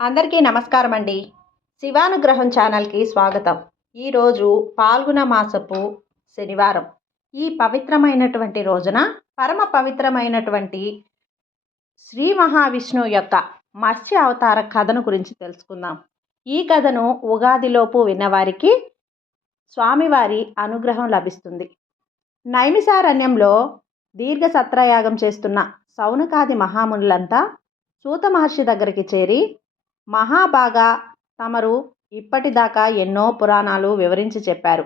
అందరికీ నమస్కారం అండి శివానుగ్రహం ఛానల్కి స్వాగతం. ఈరోజు పాల్గొన మాసపు శనివారం. ఈ పవిత్రమైనటువంటి రోజున పరమ పవిత్రమైనటువంటి శ్రీ మహావిష్ణువు యొక్క మత్స్య అవతార కథను గురించి తెలుసుకుందాం. ఈ కథను ఉగాదిలోపు విన్నవారికి స్వామివారి అనుగ్రహం లభిస్తుంది. నైమిసారణ్యంలో దీర్ఘ సత్రయాగం చేస్తున్న సౌనకాది మహామునులంతా సూత మహర్షి దగ్గరికి చేరి మహాభాగ తమరు ఇప్పటిదాకా ఎన్నో పురాణాలు వివరించి చెప్పారు.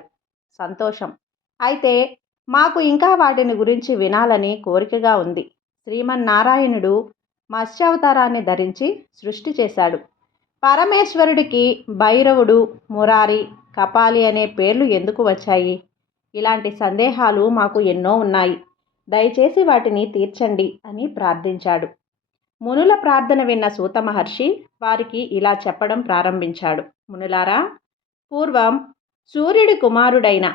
సంతోషం. అయితే మాకు ఇంకా వాటిని గురించి వినాలని కోరికగా ఉంది. శ్రీమన్నారాయణుడు మత్స్యావతారాన్ని ధరించి సృష్టి చేశాడు. పరమేశ్వరుడికి భైరవుడు మురారి కపాలి అనే పేర్లు ఎందుకు వచ్చాయి? ఇలాంటి సందేహాలు మాకు ఎన్నో ఉన్నాయి. దయచేసి వాటిని తీర్చండి అని ప్రార్థించాడు. మునుల ప్రార్థన విన్న సూత మహర్షి వారికి ఇలా చెప్పడం ప్రారంభించాడు. మునులారా పూర్వం సూర్యుడి కుమారుడైన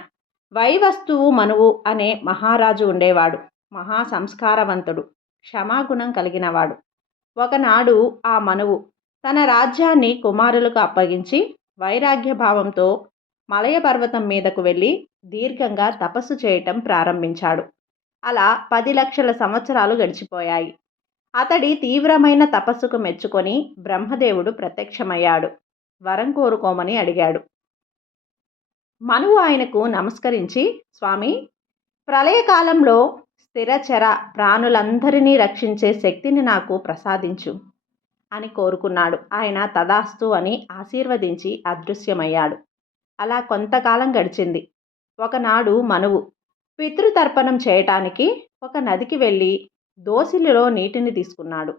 వైవస్తువు మనువు అనే మహారాజు ఉండేవాడు. మహా సంస్కారవంతుడు క్షమాగుణం కలిగినవాడు. ఒకనాడు ఆ మనువు తన రాజ్యాన్ని కుమారులకు అప్పగించి వైరాగ్య భావంతో మలయ పర్వతం మీదకు వెళ్ళి దీర్ఘంగా తపస్సు చేయటం ప్రారంభించాడు. అలా పది లక్షల సంవత్సరాలు గడిచిపోయాయి. అతడి తీవ్రమైన తపస్సుకు మెచ్చుకొని బ్రహ్మదేవుడు ప్రత్యక్షమయ్యాడు. వరం కోరుకోమని అడిగాడు. మనువు ఆయనకు నమస్కరించి స్వామి ప్రళయకాలంలో స్థిరచర ప్రాణులందరినీ రక్షించే శక్తిని నాకు ప్రసాదించు అని కోరుకున్నాడు. ఆయన తదాస్తు అని ఆశీర్వదించి అదృశ్యమయ్యాడు. అలా కొంతకాలం గడిచింది. ఒకనాడు మనువు పితృతర్పణం చేయటానికి ఒక నదికి వెళ్ళి దోసిలిలో నీటిని తీసుకున్నాడు.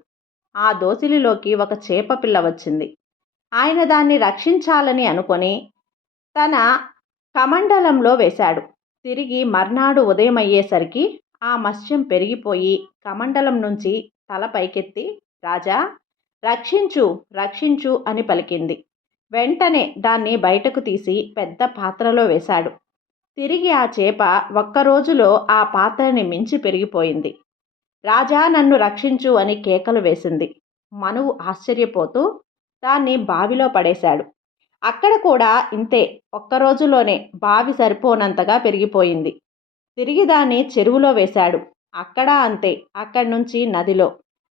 ఆ దోసిలిలోకి ఒక చేప పిల్ల వచ్చింది. ఆయన దాన్ని రక్షించాలని అనుకొని తన కమండలంలో వేశాడు. తిరిగి మర్నాడు ఉదయం అయ్యేసరికి ఆ మత్స్యం పెరిగిపోయి కమండలం నుంచి తల పైకెత్తి రాజా రక్షించు రక్షించు అని పలికింది. వెంటనే దాన్ని బయటకు తీసి పెద్ద పాత్రలో వేశాడు. తిరిగి ఆ చేప ఒక్క రోజులో ఆ పాత్రని మించి పెరిగిపోయింది. రాజా నన్ను రక్షించు అని కేకలు వేసింది. మనువు ఆశ్చర్యపోతూ దాన్ని బావిలో పడేశాడు. అక్కడ కూడా ఇంతే ఒక్క రోజులోనే బావి సరిపోనంతగా పెరిగిపోయింది. తిరిగి దాన్ని చెరువులో వేశాడు. అక్కడ అంతే అక్కడి నుంచి నదిలో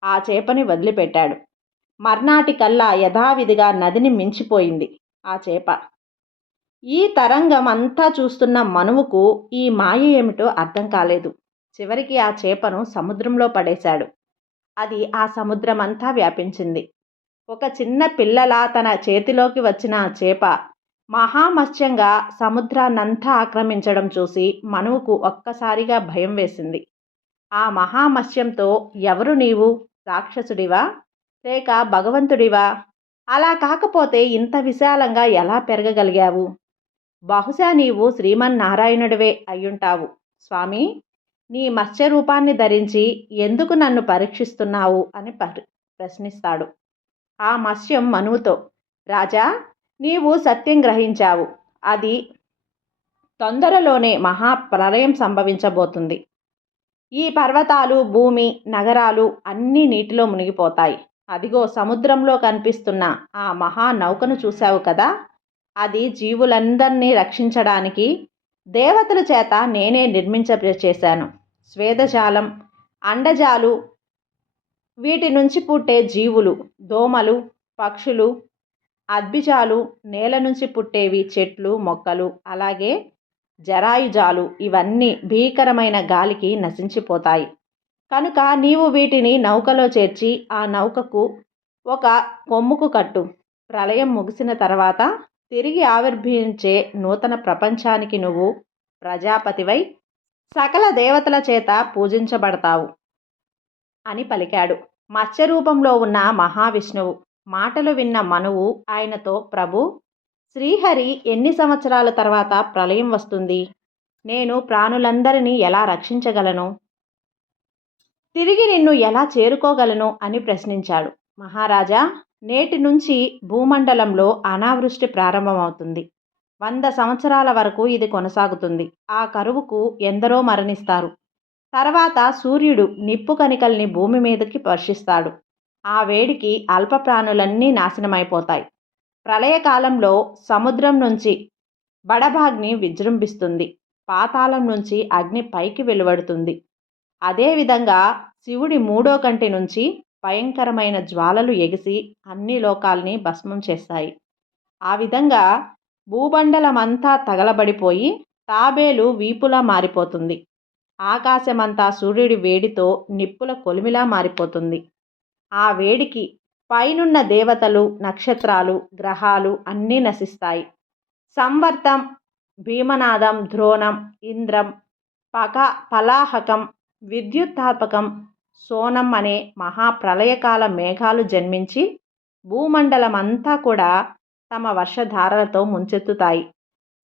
ఆ చేపని వదిలిపెట్టాడు. మర్నాటి కల్లా యథావిధిగా నదిని మించిపోయింది ఆ చేప. ఈ తరంగం అంతా చూస్తున్న మనువుకు ఈ మాయ ఏమిటో అర్థం కాలేదు. చివరికి ఆ చేపను సముద్రంలో పడేశాడు. అది ఆ సముద్రమంతా వ్యాపించింది. ఒక చిన్న పిల్లలా తన చేతిలోకి వచ్చిన ఆ చేప మహామత్స్యంగా సముద్రాన్నంతా ఆక్రమించడం చూసి మనువుకు ఒక్కసారిగా భయం వేసింది. ఆ మహామత్స్యంతో ఎవరు నీవు? రాక్షసుడివా? లేక భగవంతుడివా? అలా కాకపోతే ఇంత విశాలంగా ఎలా పెరగగలిగావు? బహుశా నీవు శ్రీమన్నారాయణుడివే అయ్యుంటావు. స్వామి నీ మత్స్య రూపాన్ని ధరించి ఎందుకు నన్ను పరీక్షిస్తున్నావు అని ప్రశ్నిస్తాడు. ఆ మత్స్యం మనువుతో రాజా నీవు సత్యం గ్రహించావు. అది తొందరలోనే మహాప్రళయం సంభవించబోతుంది. ఈ పర్వతాలు భూమి నగరాలు అన్నీ నీటిలో మునిగిపోతాయి. అదిగో సముద్రంలో కనిపిస్తున్న ఆ మహా నౌకను చూశావు కదా? అది జీవులందరినీ రక్షించడానికి దేవతల చేత నేనే నిర్మించ చేశాను. స్వేదజాలం అండజాలు వీటి నుంచి పుట్టే జీవులు దోమలు పక్షులు అద్భిజాలు నేల నుంచి పుట్టేవి చెట్లు మొక్కలు అలాగే జరాయుజాలు. ఇవన్నీ భీకరమైన గాలికి నశించిపోతాయి. కనుక నీవు వీటిని నౌకలో చేర్చి ఆ నౌకకు ఒక కొమ్ముకు కట్టు. ప్రళయం ముగిసిన తర్వాత తిరిగి ఆవిర్భవించే నూతన ప్రపంచానికి నువ్వు ప్రజాపతివై సకల దేవతల చేత పూజించబడతావు అని పలికాడు. మత్స్య రూపంలో ఉన్న మహావిష్ణువు మాటలు విన్న మనువు ఆయనతో ప్రభు శ్రీహరి ఎన్ని సంవత్సరాల తర్వాత ప్రళయం వస్తుంది? నేను ప్రాణులందరినీ ఎలా రక్షించగలను? తిరిగి నిన్ను ఎలా చేరుకోగలను? అని ప్రశ్నించాడు. మహారాజా నేటి నుంచి భూమండలంలో అనావృష్టి ప్రారంభమవుతుంది. వంద సంవత్సరాల వరకు ఇది కొనసాగుతుంది. ఆ కరువుకు ఎందరో మరణిస్తారు. తర్వాత సూర్యుడు నిప్పు కణికల్ని భూమి మీదకి వర్షిస్తాడు ఆ వేడికి అల్ప ప్రాణులన్నీ నాశనమైపోతాయి. ప్రళయకాలంలో సముద్రం నుంచి బడభాగ్ని విజృంభిస్తుంది. పాతాళం నుంచి అగ్ని పైకి వెలువడుతుంది. అదేవిధంగా శివుడి మూడో కంటి నుంచి భయంకరమైన జ్వాలలు ఎగిసి అన్ని లోకాల్ని భస్మం చేస్తాయి. ఆ విధంగా భూమండలమంతా తగలబడిపోయి తాబేలు వీపులా మారిపోతుంది. ఆకాశమంతా సూర్యుడి వేడితో నిప్పుల కొలిమిలా మారిపోతుంది. ఆ వేడికి పైనున్న దేవతలు నక్షత్రాలు గ్రహాలు అన్నీ నశిస్తాయి. సంవర్తం భీమనాదం ద్రోణం ఇంద్రం పక పలాహకం విద్యుత్తాపకం సోనం అనే మహాప్రలయకాల మేఘాలు జన్మించి భూమండలమంతా కూడా తమ వర్షధారలతో ముంచెత్తుతాయి.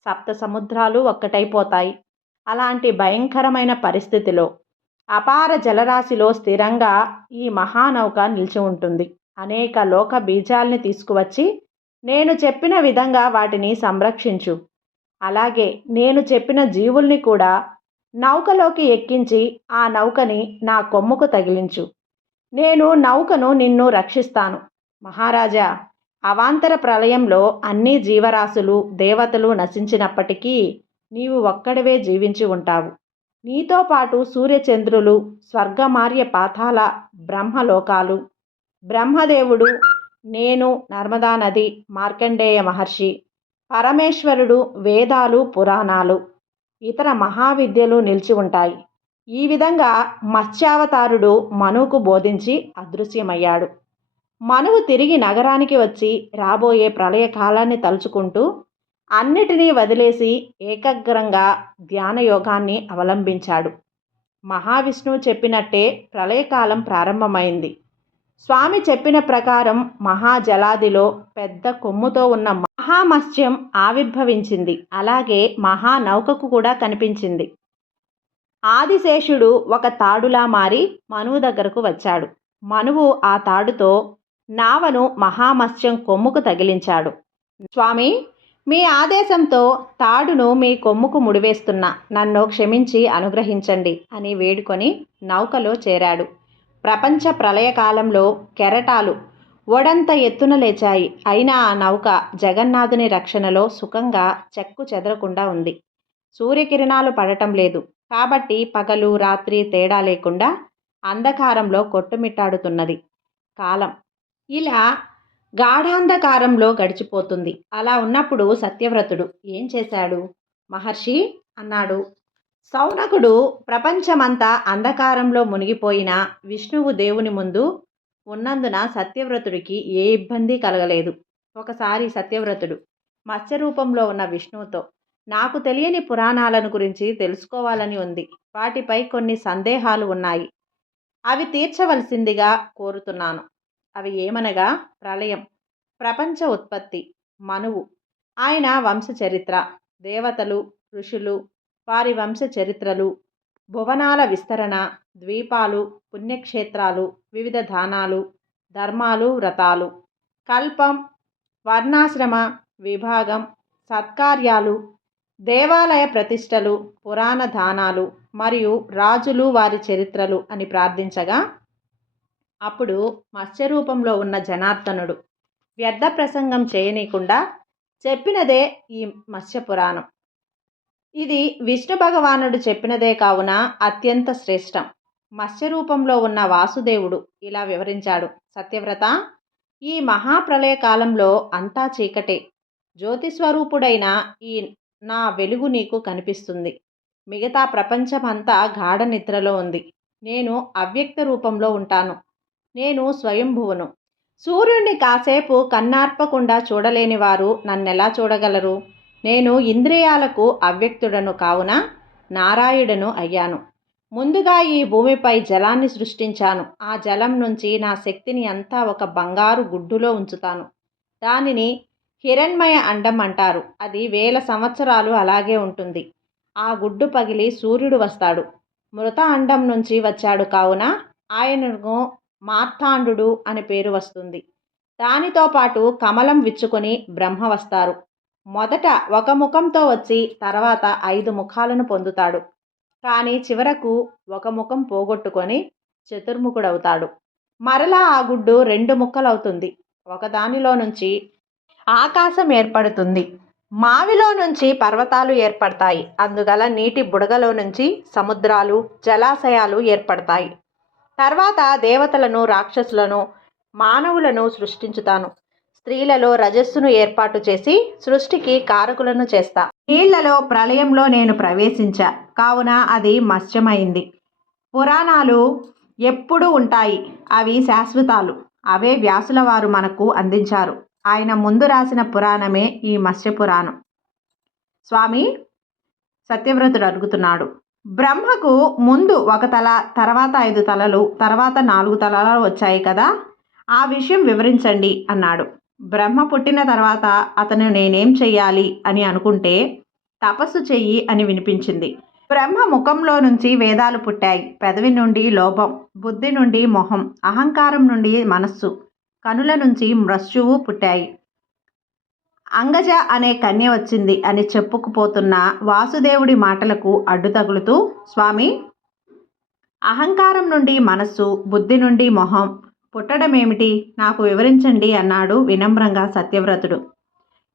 సప్త సముద్రాలు ఒక్కటైపోతాయి. అలాంటి భయంకరమైన పరిస్థితిలో అపార జలరాశిలో స్థిరంగా ఈ మహానౌక నిలిచి ఉంటుంది. అనేక లోక బీజాల్ని తీసుకువచ్చి నేను చెప్పిన విధంగా వాటిని సంరక్షించు. అలాగే నేను చెప్పిన జీవుల్ని కూడా నౌకలోకి ఎక్కించి ఆ నౌకని నా కొమ్ముకు తగిలించు. నేను నౌకను నిన్ను రక్షిస్తాను. మహారాజా అవాంతర ప్రళయంలో అన్ని జీవరాశులు దేవతలు నశించినప్పటికీ నీవు ఒక్కడివే జీవించి ఉంటావు. నీతో పాటు సూర్యచంద్రులు స్వర్గమార్య పాతాల బ్రహ్మలోకాలు. బ్రహ్మదేవుడు నేను నర్మదా నది మార్కండేయ మహర్షి. పరమేశ్వరుడు వేదాలు పురాణాలు. ఇతర మహావిద్యలు నిలిచి ఉంటాయి. ఈ విధంగా మత్స్యావతారుడు మనువుకు బోధించి అదృశ్యమయ్యాడు. మనువు తిరిగి నగరానికి వచ్చి రాబోయే ప్రళయకాలాన్ని తలుచుకుంటూ అన్నిటినీ వదిలేసి ఏకాగ్రంగా ధ్యానయోగాన్ని అవలంబించాడు. మహావిష్ణువు చెప్పినట్టే ప్రళయకాలం ప్రారంభమైంది. స్వామి చెప్పిన ప్రకారం మహాజలాదిలో పెద్ద కొమ్ముతో ఉన్న మహామత్స్యం ఆవిర్భవించింది. అలాగే మహానౌకకు కూడా కనిపించింది. ఆదిశేషుడు ఒక తాడులా మారి మనువు దగ్గరకు వచ్చాడు. మనువు ఆ తాడుతో నావను మహామత్స్యం కొమ్ముకు తగిలించాడు. స్వామి మీ ఆదేశంతో తాడును మీ కొమ్ముకు ముడివేస్తున్నా. నన్ను క్షమించి అనుగ్రహించండి అని వేడుకొని నౌకలో చేరాడు. ప్రపంచ ప్రళయకాలంలో కెరటాలు ఒడంత ఎత్తున లేచాయి. అయినా ఆ నౌక జగన్నాథుని రక్షణలో సుఖంగా చెక్కు చెదరకుండా ఉంది. సూర్యకిరణాలు పడటం లేదు. కాబట్టి పగలు రాత్రి తేడా లేకుండా అంధకారంలో కొట్టుమిట్టాడుతున్నది కాలం. ఇలా గాఢాంధకారంలో గడిచిపోతుంది. అలా ఉన్నప్పుడు సత్యవ్రతుడు ఏం చేశాడు? మహర్షి అన్నాడు సౌనకుడు ప్రపంచమంతా అంధకారంలో మునిగిపోయిన విష్ణువు దేవుని ముందు ఉన్నందున సత్యవ్రతుడికి ఏ ఇబ్బంది కలగలేదు. ఒకసారి సత్యవ్రతుడు మత్స్యరూపంలో ఉన్న విష్ణువుతో నాకు తెలియని పురాణాలను గురించి తెలుసుకోవాలని ఉంది. వాటిపై కొన్ని సందేహాలు ఉన్నాయి. అవి తీర్చవలసిందిగా కోరుతున్నాను. అవి ఏమనగా ప్రళయం ప్రపంచ ఉత్పత్తి మనువు. ఆయన వంశ చరిత్ర దేవతలు ఋషులు వారి వంశ చరిత్రలు భువనాల విస్తరణ ద్వీపాలు పుణ్యక్షేత్రాలు వివిధ దానాలు ధర్మాలు వ్రతాలు. కల్పం వర్ణాశ్రమ విభాగం సత్కార్యాలు దేవాలయ ప్రతిష్టలు పురాణ దానాలు మరియు రాజులు వారి చరిత్రలు అని ప్రార్థించగా అప్పుడు మత్స్యరూపంలో ఉన్న జనార్దనుడు వ్యర్థ ప్రసంగం చేయనీయకుండా చెప్పినదే ఈ మత్స్య పురాణం ఇది విష్ణు భగవానుడు చెప్పినదే కావున అత్యంత శ్రేష్టం. మత్స్యరూపంలో ఉన్న వాసుదేవుడు ఇలా వివరించాడు. సత్యవ్రత ఈ మహాప్రళయ కాలంలో అంతా చీకటే. జ్యోతిస్వరూపుడైన ఈ నా వెలుగు నీకు కనిపిస్తుంది. మిగతా ప్రపంచమంతా గాఢ నిద్రలో ఉంది. నేను అవ్యక్త రూపంలో ఉంటాను. నేను స్వయంభువును. సూర్యుడిని కాసేపు కన్నార్పకుండా చూడలేని వారు నన్నెలా చూడగలరు? నేను ఇంద్రియాలకు అవ్యక్తుడను కావున నారాయుడను అయ్యాను. ముందుగా ఈ భూమిపై జలాన్ని సృష్టించాను. ఆ జలం నుంచి నా శక్తిని అంతా ఒక బంగారు గుడ్డులో ఉంచుతాను. దానిని హిరణ్మయ అండం అంటారు. అది వేల సంవత్సరాలు అలాగే ఉంటుంది. ఆ గుడ్డు పగిలి సూర్యుడు వస్తాడు. మృత అండం నుంచి వచ్చాడు కావున ఆయనను మార్తాండు అని పేరు వస్తుంది. దానితో పాటు కమలం విచ్చుకొని బ్రహ్మ వస్తారు. మొదట ఒక ముఖంతో వచ్చి తర్వాత ఐదు ముఖాలను పొందుతాడు. కానీ చివరకు ఒక ముఖం పోగొట్టుకొని చతుర్ముఖుడవుతాడు. మరలా ఆ గుడ్డు రెండు ముక్కలవుతుంది. ఒకదానిలో నుంచి ఆకాశం ఏర్పడుతుంది. మావిలో నుంచి పర్వతాలు ఏర్పడతాయి. అందుగల నీటి బుడగలో నుంచి సముద్రాలు జలాశయాలు ఏర్పడతాయి. తర్వాత దేవతలను రాక్షసులను మానవులను సృష్టించుతాను. స్త్రీలలో రజస్సును ఏర్పాటు చేసి సృష్టికి కారకులను చేస్తా. నీళ్ళలో ప్రళయంలో నేను ప్రవేశించా కావున అది మత్స్యమైంది. పురాణాలు ఎప్పుడూ ఉంటాయి అవి శాశ్వతాలు. అవే వ్యాసుల వారు మనకు అందించారు. ఆయన ముందు రాసిన పురాణమే ఈ మత్స్య పురాణం స్వామి సత్యవ్రతుడు అడుగుతున్నాడు. బ్రహ్మకు ముందు ఒక తల తర్వాత ఐదు తలలు తర్వాత నాలుగు తలలు వచ్చాయి కదా? ఆ విషయం వివరించండి అన్నాడు. బ్రహ్మ పుట్టిన తర్వాత అతను నేనేం చెయ్యాలి అని అనుకుంటే తపస్సు చెయ్యి అని వినిపించింది. బ్రహ్మ ముఖంలో నుంచి వేదాలు పుట్టాయి. పెదవి నుండి లోభం బుద్ధి నుండి మొహం అహంకారం నుండి మనస్సు కనుల నుంచి మృత్యువు పుట్టాయి. అంగజ అనే కన్య వచ్చింది అని చెప్పుకుపోతున్న వాసుదేవుడి మాటలకు అడ్డు తగులుతూ స్వామి అహంకారం నుండి మనస్సు బుద్ధి నుండి మొహం పుట్టడమేమిటి? నాకు వివరించండి అన్నాడు వినమ్రంగా సత్యవ్రతుడు.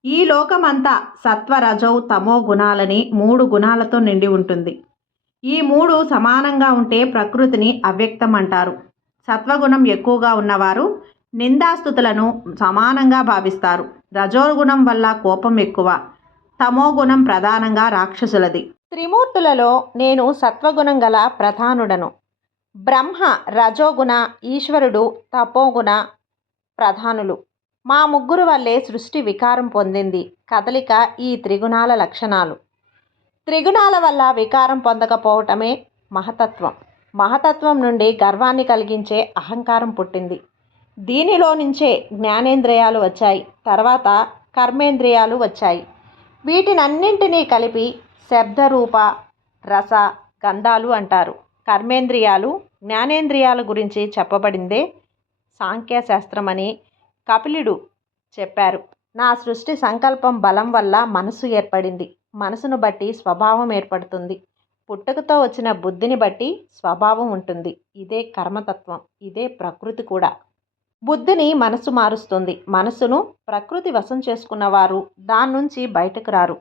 ఈ లోకమంతా సత్వరజౌ తమో గుణాలని మూడు గుణాలతో నిండి ఉంటుంది. ఈ మూడు సమానంగా ఉంటే ప్రకృతిని అవ్యక్తం అంటారు సత్వగుణం ఎక్కువగా ఉన్నవారు నిందాస్తుతులను సమానంగా భావిస్తారు. రజోగుణం వల్ల కోపం ఎక్కువ. తమోగుణం ప్రధానంగా రాక్షసులది. త్రిమూర్తులలో నేను సత్వగుణం గల ప్రధానుడను. బ్రహ్మ రజోగుణ ఈశ్వరుడు తపోగుణ ప్రధానులు. మా ముగ్గురు వల్లే సృష్టి వికారం పొందింది. కదలిక ఈ త్రిగుణాల లక్షణాలు. త్రిగుణాల వల్ల వికారం పొందకపోవటమే మహతత్వం. మహతత్వం నుండి గర్వాన్ని కలిగించే అహంకారం పుట్టింది. దీనిలో నుంచే జ్ఞానేంద్రియాలు వచ్చాయి. తర్వాత కర్మేంద్రియాలు వచ్చాయి. వీటినన్నింటినీ కలిపి శబ్దరూప రస గంధాలు అంటారు. కర్మేంద్రియాలు జ్ఞానేంద్రియాల గురించి చెప్పబడిందే సాంఖ్యశాస్త్రం అని కపిలుడు చెప్పారు. నా సృష్టి సంకల్పం బలం వల్ల మనసు ఏర్పడింది. మనసును బట్టి స్వభావం ఏర్పడుతుంది. పుట్టుకతో వచ్చిన బుద్ధిని బట్టి స్వభావం ఉంటుంది. ఇదే కర్మతత్వం. ఇదే ప్రకృతి కూడా. బుద్ధిని మనసు మారుస్తుంది. మనసును ప్రకృతి వశం చేసుకున్నవారు దాని నుంచి బయటకు రారు.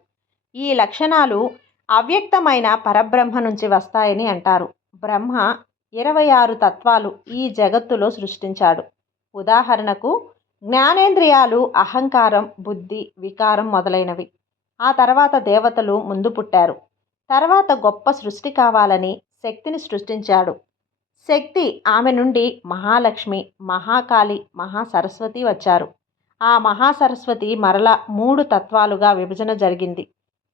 ఈ లక్షణాలు అవ్యక్తమైన పరబ్రహ్మ నుంచి వస్తాయని అంటారు. బ్రహ్మ ఇరవై ఆరు తత్వాలు ఈ జగత్తులో సృష్టించాడు. ఉదాహరణకు జ్ఞానేంద్రియాలు అహంకారం బుద్ధి వికారం మొదలైనవి. ఆ తర్వాత దేవతలు ముందు పుట్టారు. తర్వాత గొప్ప సృష్టి కావాలని శక్తిని సృష్టించాడు. శక్తి ఆమె నుండి మహాలక్ష్మి మహాకాళి మహాసరస్వతి వచ్చారు. ఆ మహాసరస్వతి మరల మూడు తత్వాలుగా విభజన జరిగింది.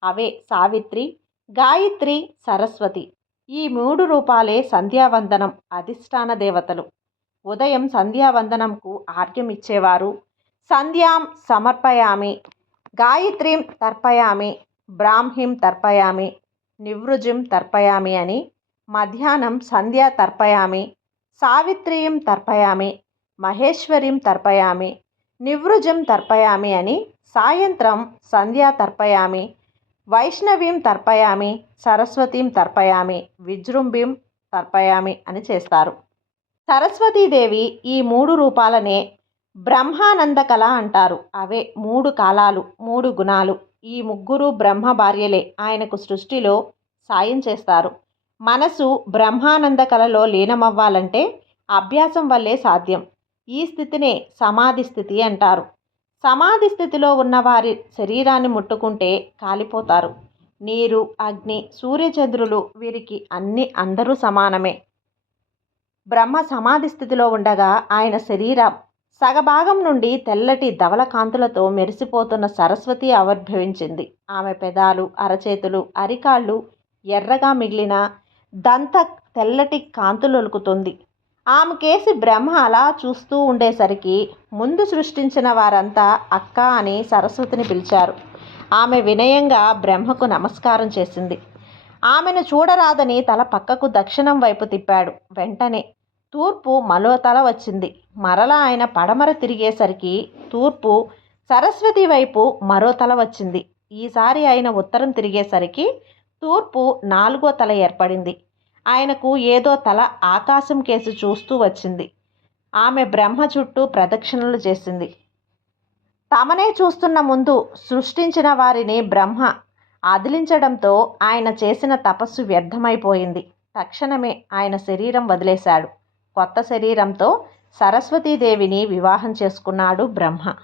అవే సావిత్రి గాయత్రి సరస్వతి. ఈ మూడు రూపాలే సంధ్యావందనం అధిష్టాన దేవతలు. ఉదయం సంధ్యావందనంకు ఆర్ఘ్యం ఇచ్చేవారు. సంధ్యాం సమర్పయామి గాయత్రీం తర్పయామి బ్రాహ్మీం తర్పయామి నివృజిం తర్పయామి అని మధ్యాహ్నం సంధ్య తర్పయామి సావిత్రియం తర్పయామి మహేశ్వరిం తర్పయామి నివృజం తర్పయామి అని సాయంత్రం సంధ్యా తర్పయామి వైష్ణవీం తర్పయామి సరస్వతీం తర్పయామి విజృంభిం తర్పయామి అని చేస్తారు. సరస్వతీదేవి ఈ మూడు రూపాలనే బ్రహ్మానంద కళ అంటారు. అవే మూడు కాలాలు మూడు గుణాలు. ఈ ముగ్గురు బ్రహ్మ భార్యలే. ఆయనకు సృష్టిలో సాయం చేస్తారు. మనసు బ్రహ్మానంద కలలో లీనమవ్వాలంటే అభ్యాసం వల్లే సాధ్యం. ఈ స్థితినే సమాధి స్థితి అంటారు. సమాధి స్థితిలో ఉన్నవారి శరీరాన్ని ముట్టుకుంటే కాలిపోతారు. నీరు అగ్ని సూర్యచంద్రులు వీరికి అన్ని అందరూ సమానమే. బ్రహ్మ సమాధి స్థితిలో ఉండగా ఆయన శరీరం సగభాగం నుండి తెల్లటి ధవల కాంతులతో మెరిసిపోతున్న సరస్వతి ఆవిర్భవించింది. ఆమె పెదాలు అరచేతులు అరికాళ్ళు ఎర్రగా మిగిలిన దంత తెల్లటి కాంతులొలుకుతుంది ఆమె కేసి బ్రహ్మ అలా చూస్తూ ఉండేసరికి ముందు సృష్టించిన వారంతా అక్క అని సరస్వతిని పిలిచారు. ఆమె వినయంగా బ్రహ్మకు నమస్కారం చేసింది. ఆమెను చూడరాదని తల పక్కకు దక్షిణం వైపు తిప్పాడు. వెంటనే తూర్పు మరో తల వచ్చింది. మరలా ఆయన పడమర తిరిగేసరికి తూర్పు సరస్వతి వైపు మరో తల వచ్చింది. ఈసారి ఆయన ఉత్తరం తిరిగేసరికి తూర్పు నాలుగో తల ఏర్పడింది. ఆయనకు ఏదో తల ఆకాశం కేసి చూస్తూ వచ్చింది. ఆమె బ్రహ్మ చుట్టూ ప్రదక్షిణలు చేసింది. తమనే చూస్తున్న ముందు సృష్టించిన వారిని బ్రహ్మ అదిలించడంతో ఆయన చేసిన తపస్సు వ్యర్థమైపోయింది. తక్షణమే ఆయన శరీరం వదిలేశాడు. కొత్త శరీరంతో సరస్వతీదేవిని వివాహం చేసుకున్నాడు బ్రహ్మ.